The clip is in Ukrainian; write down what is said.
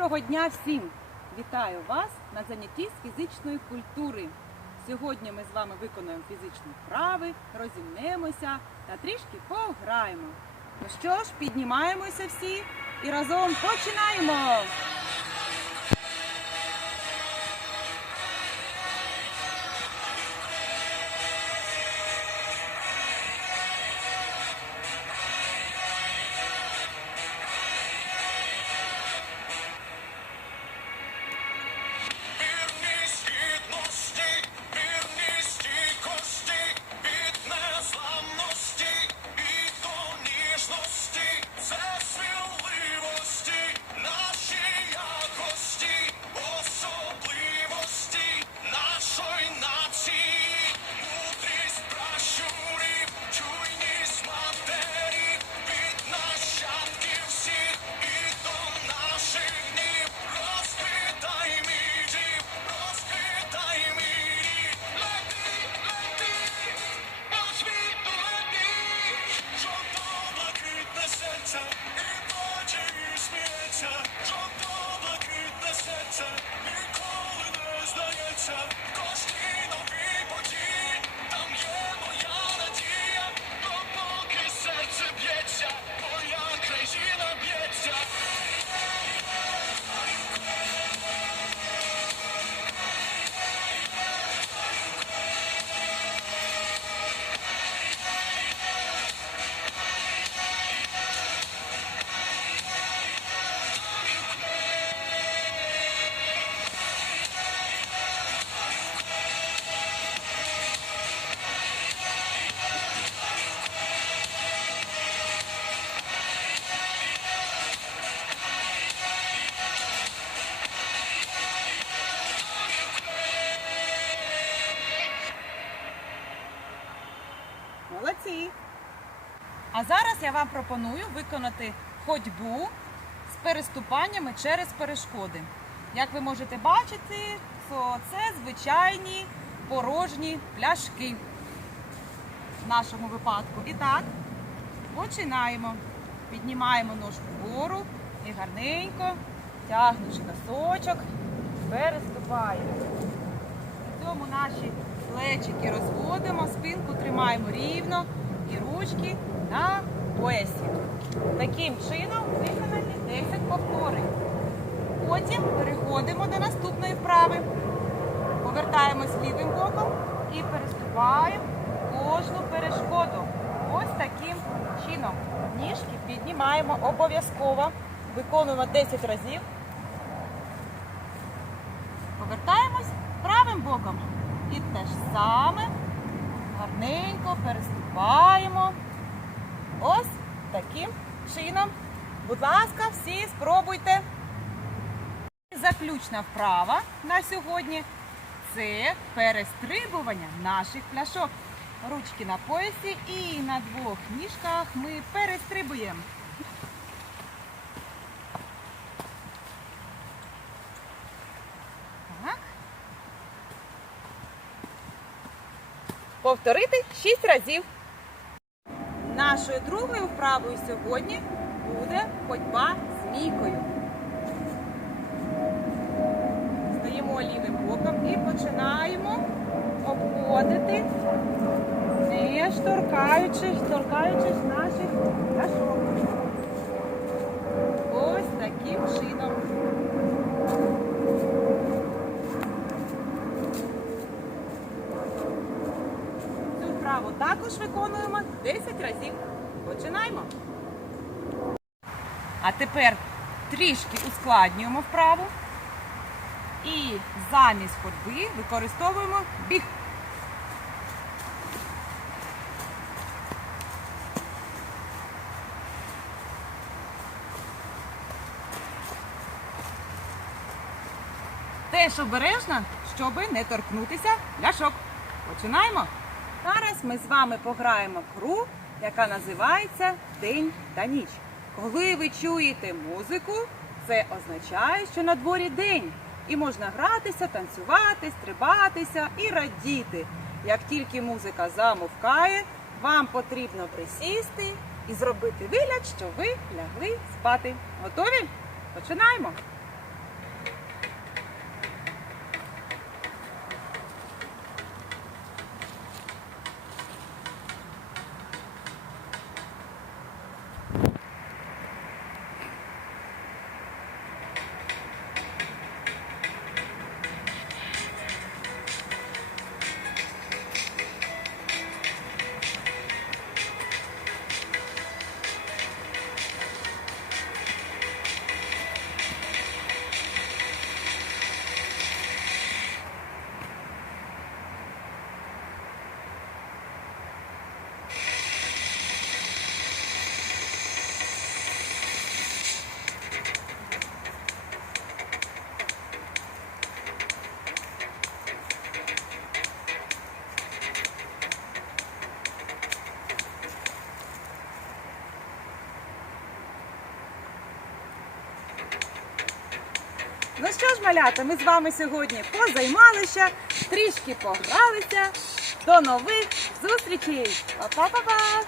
Доброго дня всім! Вітаю вас на занятті з фізичної культури. Сьогодні ми з вами виконуємо фізичні вправи, розімнемося та трішки пограємо. Ну що ж, піднімаємося всі і разом починаємо! Молодці! А зараз я вам пропоную виконати ходьбу з переступаннями через перешкоди. Як ви можете бачити, то це звичайні порожні пляшки в нашому випадку. І так, починаємо. Піднімаємо ножку вгору і гарненько, тягнучи носочок, переступаємо. При цьому наші плечики розводимо, спинку тримаємо рівно і ручки на поясі. Таким чином виконані 10 повторень. Потім переходимо до наступної вправи. Повертаємось лівим боком і переступаємо кожну перешкоду. Ось таким чином. Ніжки піднімаємо обов'язково. Виконуємо 10 разів. Повертаємось правим боком. І те ж саме гарненько переступаємо. Ось таким чином. Будь ласка, всі спробуйте. Заключна вправа на сьогодні це перестрибування наших пляшок. Ручки на поясі і на двох ніжках ми перестрибуємо. Так. Повторити 6 разів. Нашою другою вправою сьогодні буде ходьба змійкою. Стаємо лівим боком і починаємо обходити, не шторкаючись, торкаючись наших пляшок. Ось таким чином. Вправу також виконуємо 10 разів. Починаємо. А тепер трішки ускладнюємо вправу. І замість ходьби використовуємо біг. Теж обережно, щоб не торкнутися ляшок. Починаємо. Зараз ми з вами пограємо в гру, яка називається День та ніч. Коли ви чуєте музику, це означає, що на дворі день. І можна гратися, танцювати, стрибатися і радіти. Як тільки музика замовкає, вам потрібно присісти і зробити вигляд, що ви лягли спати. Готові? Починаємо. Ну що ж, малята, ми з вами сьогодні позаймалися, трішки погралися. До нових зустрічей! Па-па-па-па!